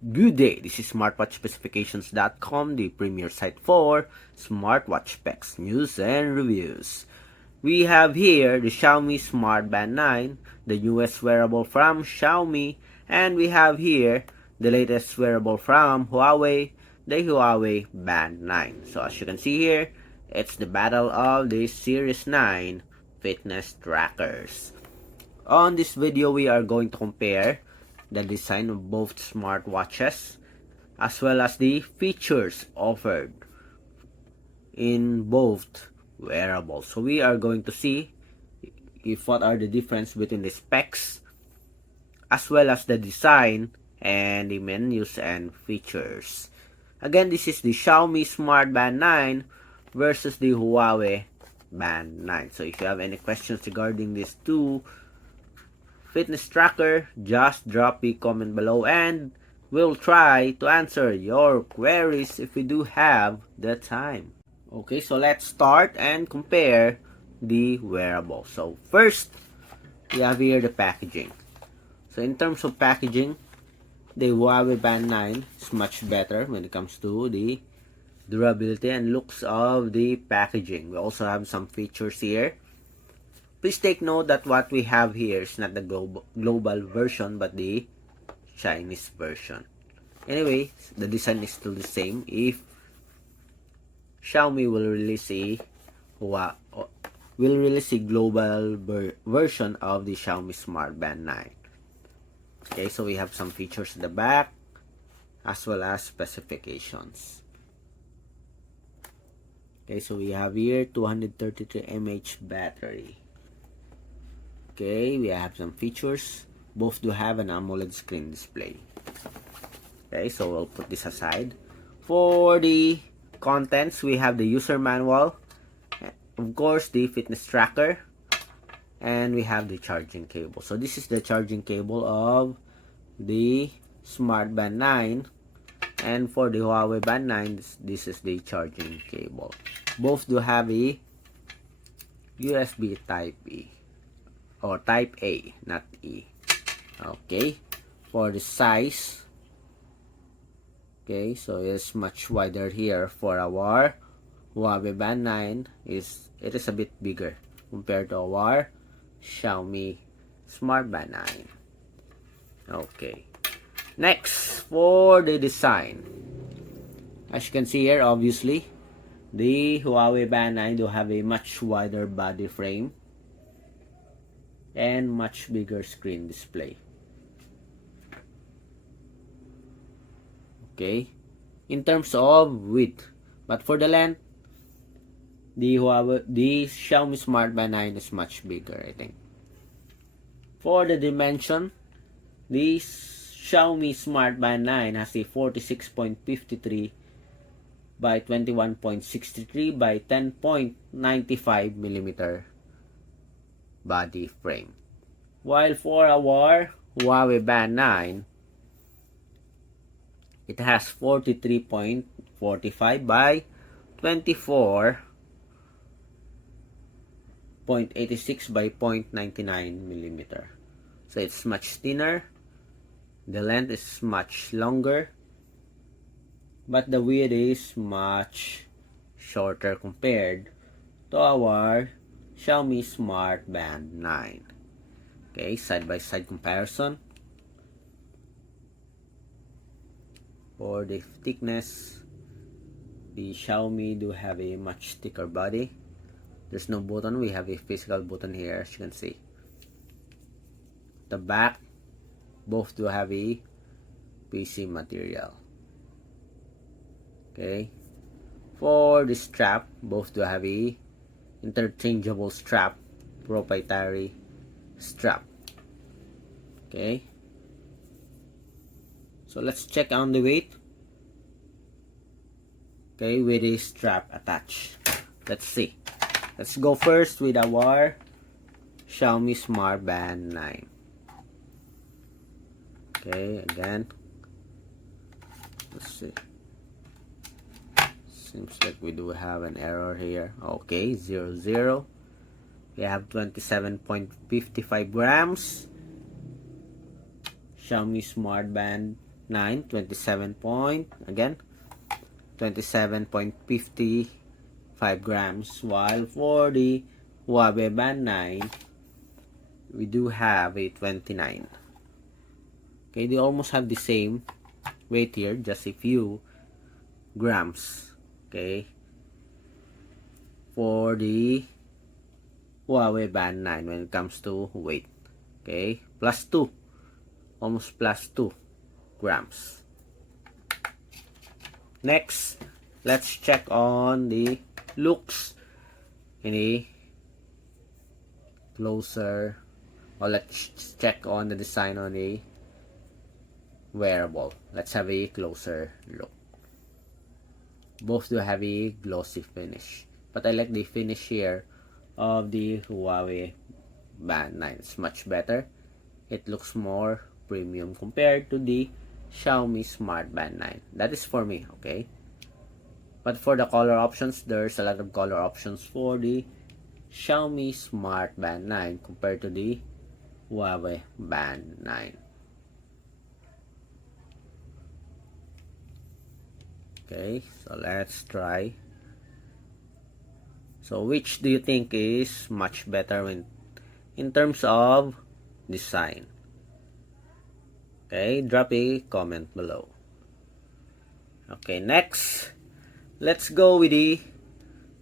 Good day, this is smartwatchspecifications.com, the premier site for smartwatch specs, news, and reviews. We have here the Xiaomi Smartband 9, the newest wearable from Xiaomi, and we have here the latest wearable from Huawei, the Huawei Band 9. So as you can see here, it's the battle of the Series 9 fitness trackers. On this video, we are going to compare the design of both smartwatches as well as the features offered in both wearables. So we are going to see if what are the difference between the specs as well as the design and the menus and features. Again, this is the Xiaomi Smartband 9 versus the Huawei Band 9. So if you have any questions regarding these two fitness tracker, just drop a comment below and we'll try to answer your queries if we do have the time. Okay, so let's start and compare the wearable. So first, we have here the packaging. So in terms of packaging, the Huawei Band 9 is much better when it comes to the durability and looks of the packaging. We also have some features here. Please take note that what we have here is not the global version but the Chinese version. Anyway, the design is still the same. If Xiaomi will release a global version of the Xiaomi Smartband 9. Okay, so we have some features at the back as well as specifications. Okay, so we have here 233 mAh battery. Okay, we have some features. Both do have an AMOLED screen display. Okay, so we'll put this aside. For the contents, we have the user manual, of course the fitness tracker, and we have the charging cable. So this is the charging cable of the Smartband 9, and for the Huawei Band 9, this is the charging cable. Both do have a USB Type E. Or Type A, not E. Okay, for the size, okay, so it's much wider here. For our Huawei Band 9, it is a bit bigger compared to our Xiaomi Smartband 9. Okay, next, for the design, as you can see here, obviously the Huawei Band 9 do have a much wider body frame and much bigger screen display. Okay, in terms of width, but for the length, the Xiaomi Smartband 9 is much bigger, I think. For the dimension, the Xiaomi Smartband 9 has a 46.53 by 21.63 by 10.95 millimeter body frame, while for our Huawei Band 9, it has 43.45 by 24.86 by 0.99 millimeter. So it's much thinner, the length is much longer, but the width is much shorter compared to our Xiaomi Smartband 9. Okay, side-by-side comparison. For the thickness, the Xiaomi do have a much thicker body. There's no button, we have a physical button here, as you can see. The back, both do have a PC material. Okay, for the strap, both do have a interchangeable strap, proprietary strap. Okay, so let's check on the weight. Okay, with a strap attached. Let's see. Let's go first with our Xiaomi Smartband 9. Okay, again, let's see. Seems like we do have an error here. Okay, 00. We have 27.55 grams. Xiaomi Smartband again 27.55 grams, while for the Huawei Band 9 we do have a 29. Okay, they almost have the same weight here, just a few grams. Okay, for the Huawei Band 9 when it comes to weight. Okay, plus 2, almost plus 2 grams. Next, let's check on the looks in a closer, or let's check on the design on a wearable. Let's have a closer look. Both do have a glossy finish, but I like the finish here of the Huawei Band 9. It's much better. It looks more premium compared to the Xiaomi Smartband 9. That is for me, okay? But for the color options, there's a lot of color options for the Xiaomi Smartband 9 compared to the Huawei Band 9. Okay, so let's try. So which do you think is much better in terms of design? Okay, drop a comment below. Okay, next, let's go with the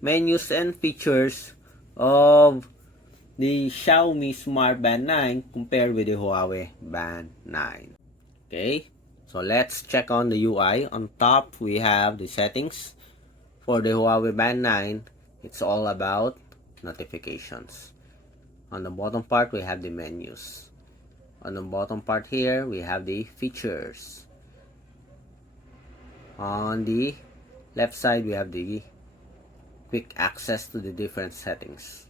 menus and features of the Xiaomi Smartband 9 compared with the Huawei Band 9. Okay, so let's check on the UI. On top, we have the settings. For the Huawei Band 9, it's all about notifications. On the bottom part, we have the menus. On the bottom part here, we have the features. On the left side, we have the quick access to the different settings.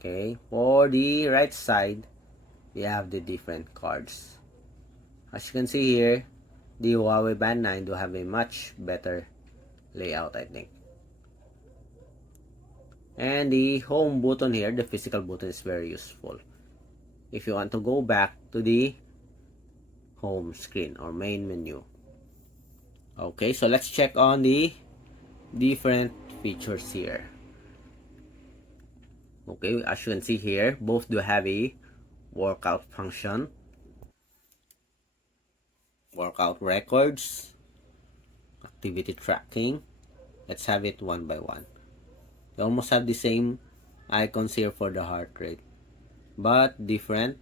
Okay, for the right side, we have the different cards. As you can see here, the Huawei Band 9 do have a much better layout, I think. And the home button here, the physical button, is very useful if you want to go back to the home screen or main menu. Okay, so let's check on the different features here. Okay, as you can see here, both do have a workout function, workout records, activity tracking. Let's have it one by one. They almost have the same icons here for the heart rate, but different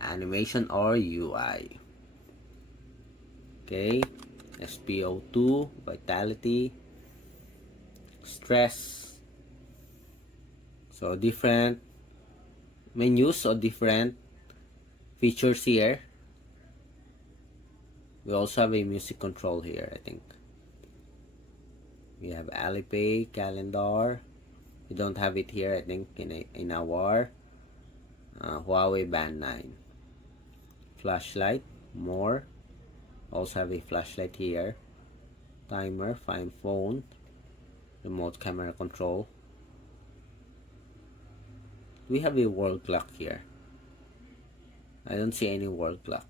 animation or UI. Okay, SpO2, vitality, stress. So different menus or different features here. We also have a music control here, I think. We have Alipay, calendar. We don't have it here, I think, in our Huawei Band 9. Flashlight, more. Also have a flashlight here. Timer, find phone, remote camera control. We have a world clock here. I don't see any world clock.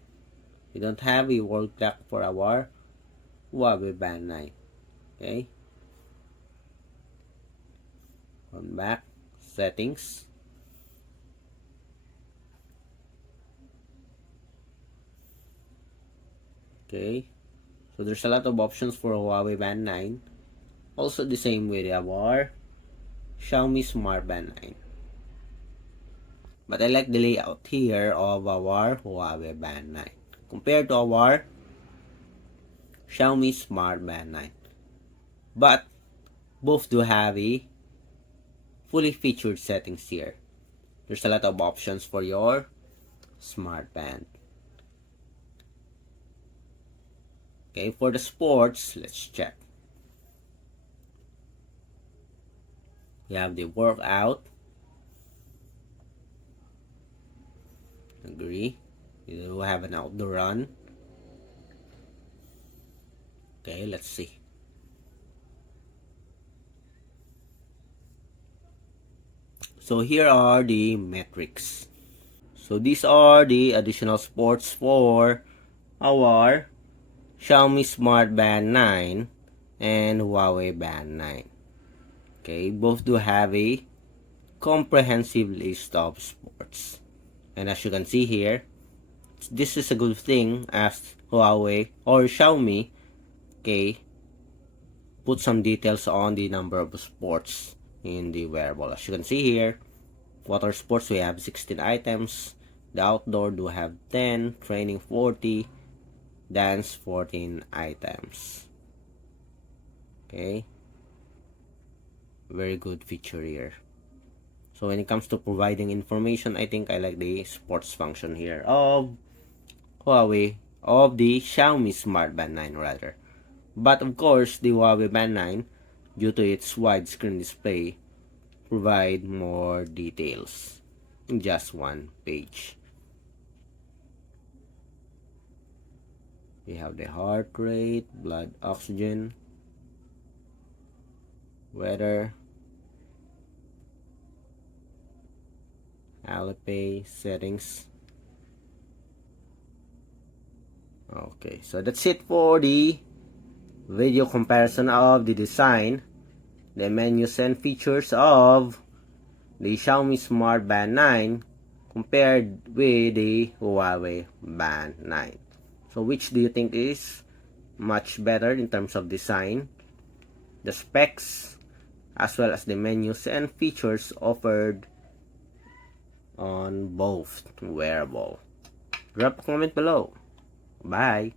We don't have a world clock for our Huawei Band 9. Okay. On back, settings. Okay. So there's a lot of options for Huawei Band 9. Also the same with our Xiaomi Smartband 9. But I like the layout here of our Huawei Band 9 compared to our Xiaomi Smartband 9. But both do have a fully featured settings here. There's a lot of options for your Smartband. Okay, for the sports, let's check. We have the workout. Agree. We do have an outdoor run. Okay, let's see. So here are the metrics. So these are the additional sports for our Xiaomi Smartband 9 and Huawei Band 9. Okay, both do have a comprehensive list of sports. And as you can see here, this is a good thing as Huawei or Xiaomi, okay, put some details on the number of sports in the wearable. As you can see here, water sports we have 16 items, the outdoor do have 10, training 40, dance 14 items. Okay, very good feature here. So when it comes to providing information, I think I like the sports function here of Huawei, of the Xiaomi Smartband 9 rather. But of course, the Huawei Band 9, due to its widescreen display, provide more details in just one page. We have the heart rate, blood oxygen, weather, Alipay, settings. Okay, so that's it for the video comparison of the design, the menus and features of the Xiaomi Smart Band 9 compared with the Huawei Band 9. So which do you think is much better in terms of design, the specs, as well as the menus and features offered on both wearable? Drop a comment below. Bye!